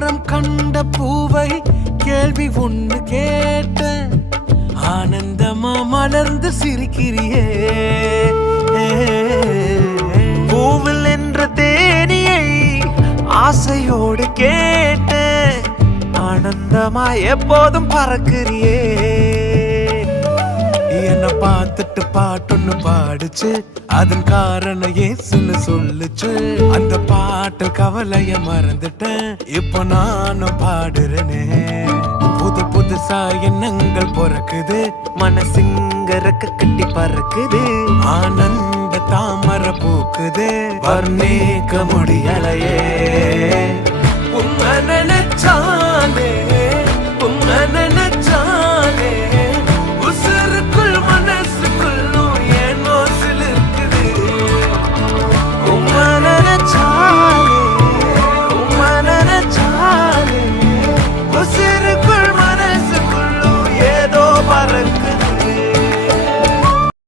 ஓரம் கண்ட பூவை கேள்வி ஒண்ணு கேட்ட ஆனந்தமா மலர்ந்து சிரிக்கிறியே பூவில் என்ற தேனியை ஆசையோடு கேட்ட ஆனந்தமா எப்போதும் பறக்கிறியே என்ன பார்த்துட்டு பாட்டொன்னு பாடுச்சு அதன் காரணம் ஏசுன்னு சொல்லுச்சு அந்த பாட்டு கவலைய மறந்துட்டேன் இப்போ நானும் பாடுறேனே புது புதுசா எண்ணங்கள் பிறக்குது மனசுங்க ரெக்க கட்டி பறக்குது ஆனந்த தாமரை பூக்குது வர்ணிக்க முடியலையே